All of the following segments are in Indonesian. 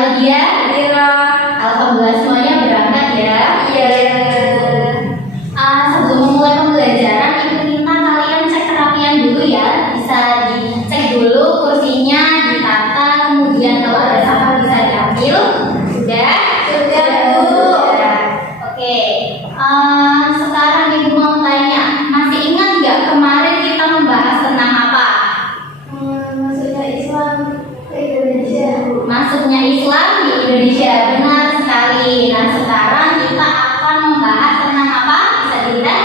Claudia? Iya. Alhamdulillah semuanya berangkat ya. Iya. Sebelum memulai pembelajaran, Ibu minta kalian cek kerapian dulu ya. Bisa dicek dulu kursinya, ditata, kemudian kalau ada sampah bisa diambil. Sudah? Sudah, Bu. Sudah. Oke. Sekarang Ibu mau tanya, masih ingat nggak kemarin kita membahas tentang apa? Maksudnya Islam ke Indonesia. Masuknya Islam di Indonesia, benar sekali. Nah, sekarang kita akan membahas tentang apa? Bisa dilihat?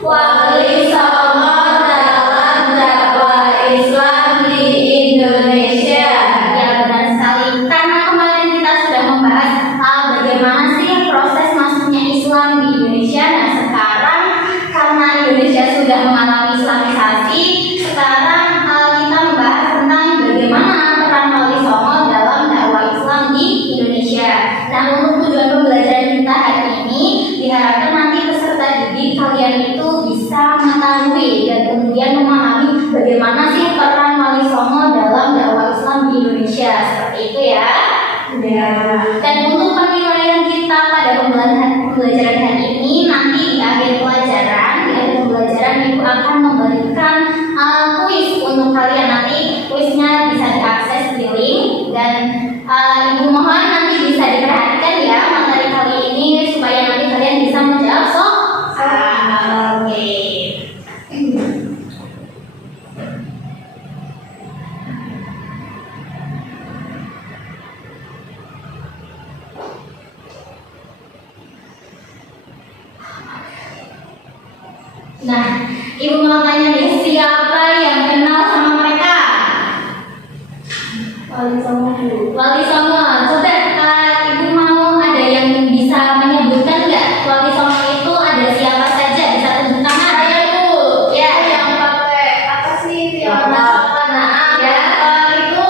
Wali Songo dalam dakwah Islam di Indonesia. Ya, benar sekali. Karena kemarin kita sudah membahas bagaimana sih proses masuknya Islam di Indonesia. Nah, sekarang karena Indonesia sudah mengalami Islamisasi, sekarang kita membahas tentang bagaimana peran Wali Songo dalam dakwah Islam di Indonesia. Nah, untuk tujuan pembelajaran kita hari ini diharapkan nanti peserta didik kalian itu bisa mengetahui dan kemudian memahami bagaimana sih peran Wali Songo dalam dakwah Islam di Indonesia. Seperti itu ya. Ya. Dan untuk penilaian kita pada pembelajaran hari ini, nanti di akhir pembelajaran Ibu akan memberikan kuis untuk kalian. Nanti kuisnya bisa diakses di link dan Ibu mohon nanti bisa diperhatikan ya materi kali ini supaya nanti kalian bisa menjawab soal. Oke. Nah, Ibu mau tanya nih, siapa yang kenal sama mereka? Wali Songo, Bu. Wali Songo, coba Ibu mau ada yang bisa menyebutkan nggak Wali Songo itu ada siapa saja? Bisa tunjuk tangan? Saya, Bu. Ya, Yang pakai apa sih itu yang Apa? warna Ya. itu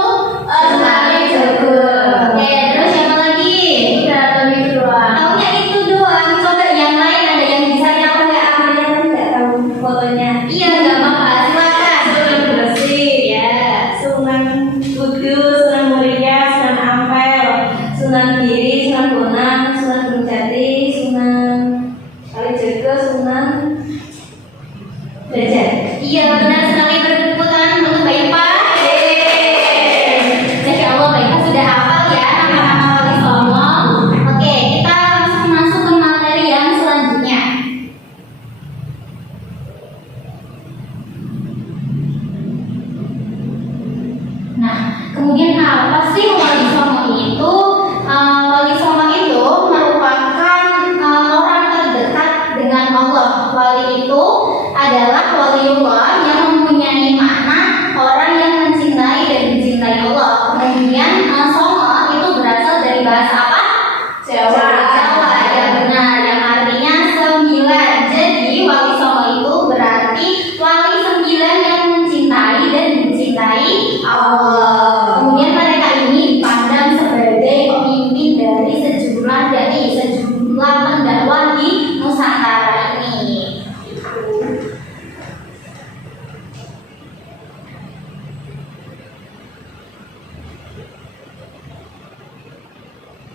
Sunan Jagur. Oke, terus siapa lagi? Udah tahu itu doang. Taunya itu doang. Coba yang lain ada yang bisa nyapa nggak? Nggak tahu fotonya. Iya, nggak apa-apa. Silakan. Sunan Gresik, Ya. Sunan Kudus, Sunan Muria, Sunan Ampel, Sunan Giri, Sunan Bonang, Sunan Gunung Jati, Sunan Kalijaga, Sunan Derajat. Iya, benar sekali. Bertepuk tangan untuk Mbak Ipa. Masya Allah, Mbak Ipa sudah hafal ya nama-nama Wali Songo. Oke, kita langsung masuk ke materi yang selanjutnya. Nah, kemudian apa sih Wali Songo itu? Wali Songo itu merupakan orang terdekat dengan Allah. Wali itu adalah waliullah yang mempunyai makna orang yang mencintai dan dicintai Allah. Kemudian Songo itu berasal dari bahasa apa? Jawa. Jawa, ya benar, yang artinya 9. Jadi Wali Songo itu berarti wali 9 yang mencintai dan dicintai Allah. Kemudian mereka ini dipandang sebagai pemimpin dari sejumlah pendakwah di Nusantara ini.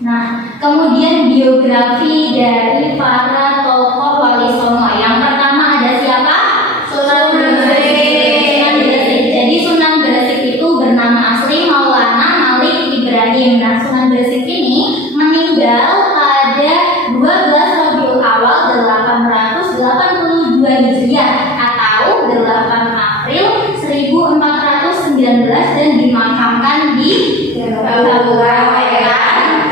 Nah, kemudian biografi dari para tokoh Wali Songo. Yang pertama ada siapa? Sunan Gresik. Sunan Gresik. Jadi Sunan Gresik itu bernama asli Maulana Malik Ibrahim. Nah, Sunan Gresik ini meninggal pada 12 Rabiul Awal 882 Hijriah atau 8 April 1419 dan dimakamkan di Kabupaten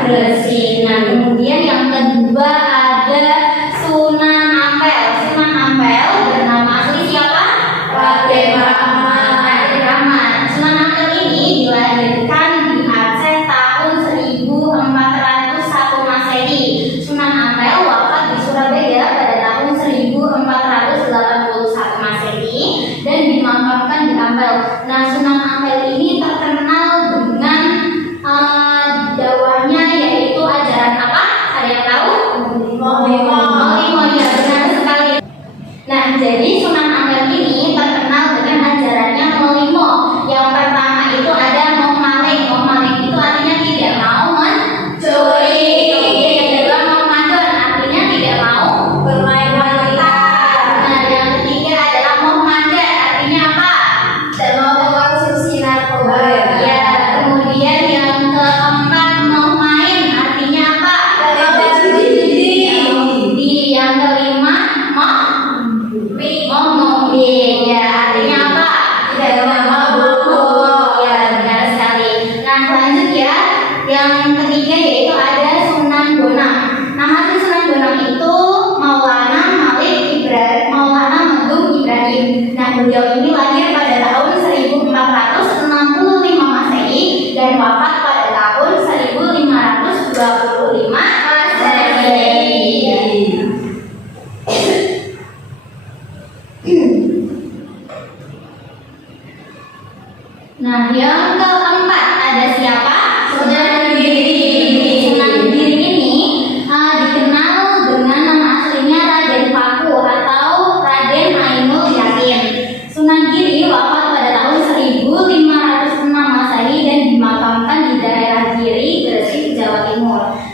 Gresik. Nah, kemudian yang kedua ada Sunan Ampel. Sunan Ampel bernama asli siapa? Raden Rahmat. Raden Rahmat. Sunan Ampel ini dilahirkan di Aceh tahun 1401 Masehi. Sunan Ampel wafat di Surabaya pada tahun 1481 Masehi dan dimakamkan di Ampel. Nah, Sunan Ampel ini terkenal dengan dakwahnya yaitu ajaran apa? Ada yang tahu?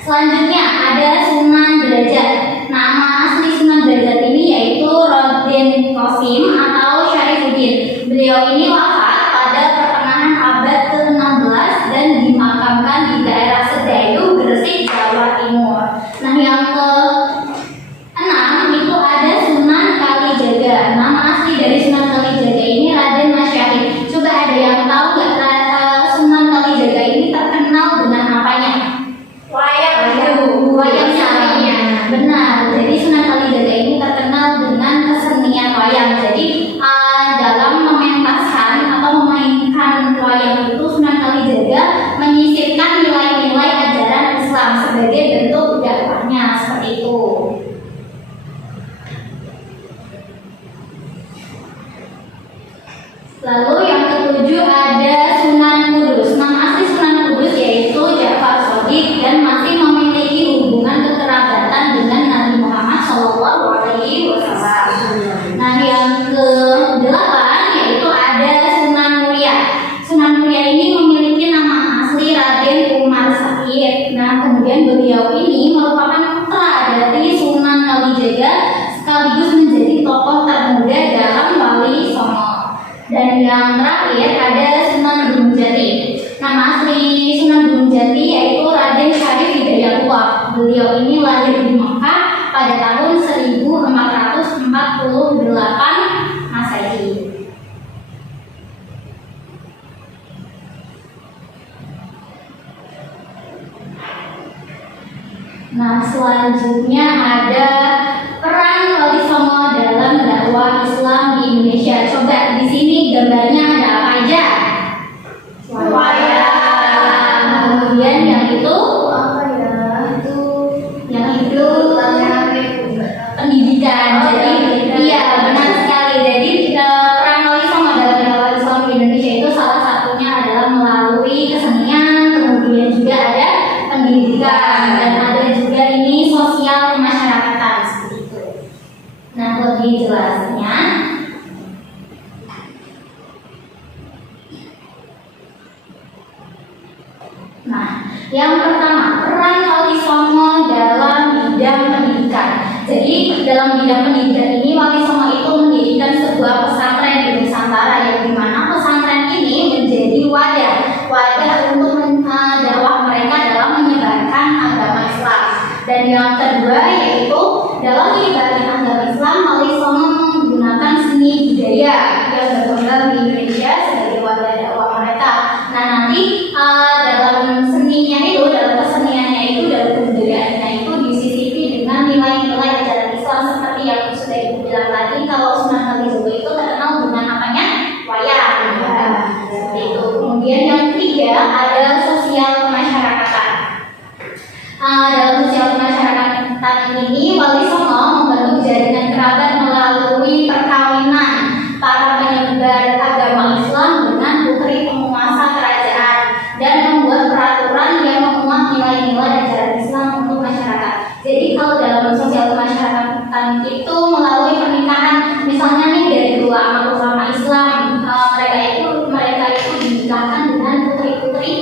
Selanjutnya ada Sunan Derajat. Nama asli Sunan Derajat ini yaitu Raden Qasim atau Syarifuddin. Beliau ini wafat pada pertengahan abad ke-16 dan dimakamkan di daerah Sedayu, Gresik, Jawa Timur. Nah, yang ke-6 itu ada Sunan Kalijaga. Nama asli dari Sunan Kalijaga ini Raden Masyahid. Coba ada yang tahu nggak Sunan Kalijaga ini terkenal dengan apanya? Wayang sarinya. Benar. Jadi Sunan Kalijaga ini terkenal dengan kesenian wayang. Jadi dalam mementaskan atau memainkan wayang itu Sunan Kalijaga menyisipkan nilai-nilai ajaran Islam sebagai bentuk dakwahnya seperti itu. Lalu yang ketujuh ada Sunan Kudus. Nama asli Sunan Kudus yaitu Ja'far Shadiq dan masih memiliki hubungan kekerabatan dengan Nabi Muhammad SAW. Nah, yang ke-8 yaitu ada Sunan Muria. Sunan Muria ini memiliki nama asli Raden Umar Said. Nah, kemudian beliau ini merupakan putra dari Sunan Kalijaga sekaligus menjadi tokoh termuda dalam Wali Songo. Dan yang terakhir ada Sunan Gunung Jati. Nama asli Sunan Gunung Jati yaitu Raden Syarif Hidayatullah. Beliau ini lahir di Mekah pada tahun 1448 Masehi. Nah, selanjutnya ada peran Wali Songo dalam dakwah Islam di Indonesia. Coba di sini gambarnya ada apa aja? Wayang. Kemudian yang itu apa ya? Yang itu pendidikan. Jadi iya benar sekali. Jadi peran Wali Songo dalam dakwah Islam di Indonesia itu salah satunya adalah melalui kesenian, kemudian juga ada pendidikan dan ada juga ini sosial kemasyarakatan seperti itu. Nah, lebih jelasnya yang pertama, peran Wali Songo dalam bidang pendidikan. Jadi dalam bidang pendidikan ini Wali Songo itu mendirikan sebuah pesantren di Nusantara yang dimana pesantren ini menjadi wadah untuk dakwah mereka dalam menyebarkan agama Islam. Dan yang kedua yaitu dalam menyebarkan agama Islam, Wali Songo menggunakan seni budaya yang berkembang di Indonesia sebagai wadah dakwah mereka. Nah, nanti dalam seninya itu, dalam keseniannya itu, dalam kebudayaannya itu disisipi dengan nilai-nilai ajaran Islam seperti yang sudah Ibu bilang tadi. Kalau Sunan Kalijaga itu terkenal dengan namanya wayang. Seperti itu. Kemudian yang ketiga ada sosial kemasyarakatan. Dalam sosial kemasyarakatan ini Wali Songo membentuk jaringan kerabat melalui perkawinan para penyebar agama Islam dengan putri penguasa kerajaan dan membuat peraturan yang memuat nilai-nilai ajaran Islam untuk masyarakat. Jadi kalau dalam sosial kemasyarakatan itu melalui pernikahan, misalnya nih dari dua anak ulama Islam, mereka itu dinikahkan dengan putri-putri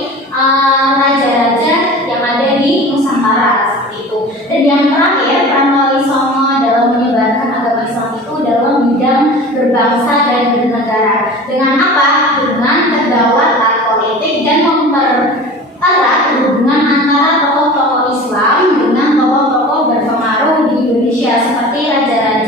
raja-raja yang ada di Nusantara seperti itu. Dan yang terakhir, peran Wali Songo dalam menyebarkan agama Islam itu dalam bidang berbangsa dan bernegara. Dengan apa? Dengan kedaulatan politik dan mempererat hubungan antara tokoh-tokoh Islam dengan tokoh-tokoh berpengaruh di Indonesia seperti raja-raja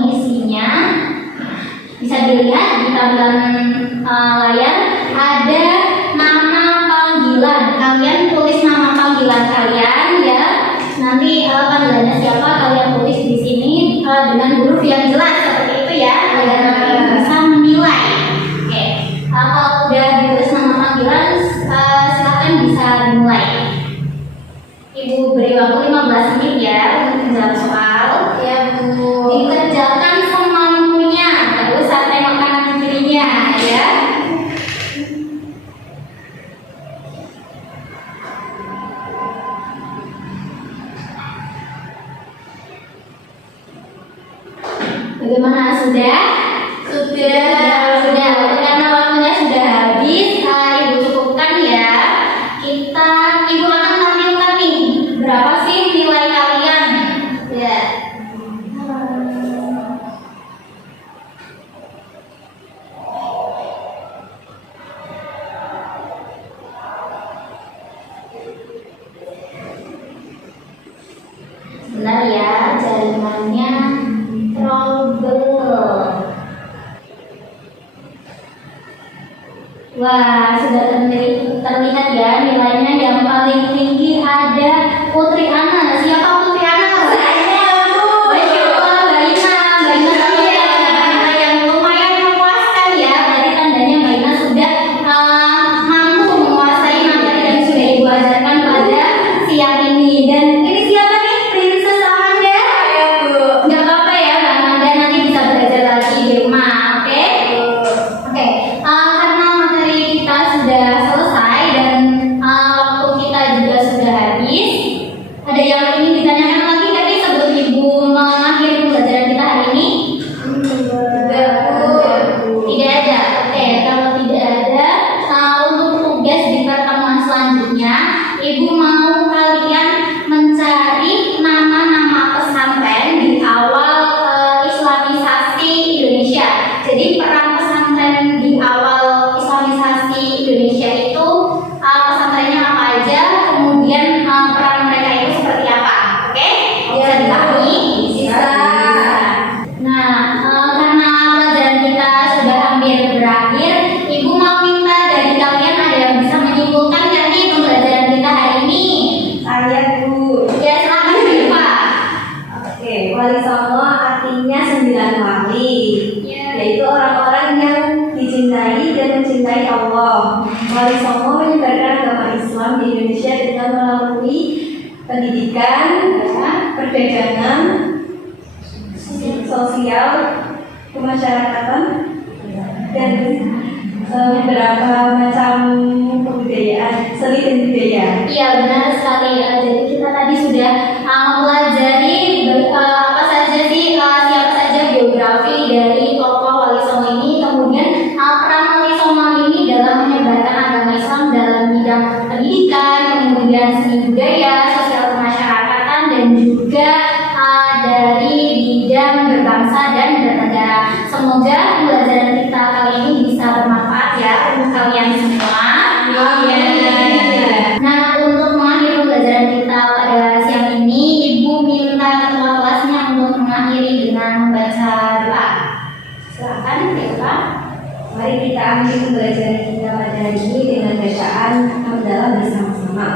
ini isinya. Bisa dilihat di tampilan layar ada nama panggilan. Kalian tulis nama panggilan kalian ya. Nanti panggilannya siapa kalian tulis di sini dengan huruf yang jelas seperti itu ya, agar nanti bisa menilai. Oke, kalau udah ditulis nama panggilan, silakan bisa dimulai. Ibu beri waktu 15 menit ya untuk menjawab soal. Ya Bu. Dikerjakan semampunya, terus saya tengok kanan kirinya ya. Bagaimana, sudah? Sudah. Karena waktunya sudah habis, Ibu cukupkan ya. Ibu akan tampilkan nih berapa sih nilai kalian ya. Sebentar ya, jaringannya trouble. Wah, sudah terlihat ya nilainya. Yang paling tinggi ada Putri Ana. Siapa Putri Ana? Saya Bu. Masya Allah, Mbak Ina. Mbak Ina punya nilai yang lumayan memuaskan ya. Berarti tandanya Mbak Ina sudah mampu menguasai materi yang sudah Ibu ajarkan pada siang ini. Dan ini siapa nih? Princess Amanda. Ya Bu. Nggak apa-apa ya, Mbak Amanda, nanti bisa belajar lagi di rumah, oke? Oke, karena materi kita sudah selesai dan waktu kita juga sudah habis. Ada yang ingin ditanyakan lagi nggak nih sebelum Ibu mengakhiri pembelajaran kita hari ini? Tidak Bu. Tidak ada. Oke, kalau tidak ada, untuk tugas di pertemuan selanjutnya, Ibu mau kalian mencari nama-nama pesantren di awal Islamisasi Indonesia. Jadi peran pesantren di awal Islamisasi Indonesia itu pesantrennya apa aja, kemudian peran mereka itu seperti apa. Oke? Bisa dipahami? Bisa. Nah, karena pelajaran kita sudah hampir berakhir, Ibu mau minta dari kalian ada yang bisa menyimpulkan nggak nih pembelajaran kita hari ini? Saya Bu. Ya, silakan Siva. Oke, wali songo artinya 9 wali, Ya. yaitu orang-orang yang dicintai dan mencintai Allah. Wali songo menyebarkan agama Islam di Indonesia dengan melalui pendidikan, perdagangan, sosial, kemasyarakatan, dan beberapa macam kebudayaan, seni dan budaya. Iya, benar sekali. Jadi kita tadi sudah mempelajari apa saja sih, siapa saja biografi dari tokoh Wali Songo ini, kemudian peran Wali Songo ini dalam menyebarkan agama Islam dalam bidang pendidikan, kemudian seni budaya, sosial kemasyarakatan, dan juga dari bidang berbangsa dan bernegara. Semoga pembelajaran kita kali ini bisa bermanfaat ya untuk kalian semua. Nah, untuk mengakhiri pembelajaran kita pada siang ini, Ibu minta ketua kelasnya untuk mengakhiri dengan membaca doa. Silakan, Dewa. Mari kita ambil pembelajaran kita pada hari ini dengan bacaan hamdalah bersama-sama.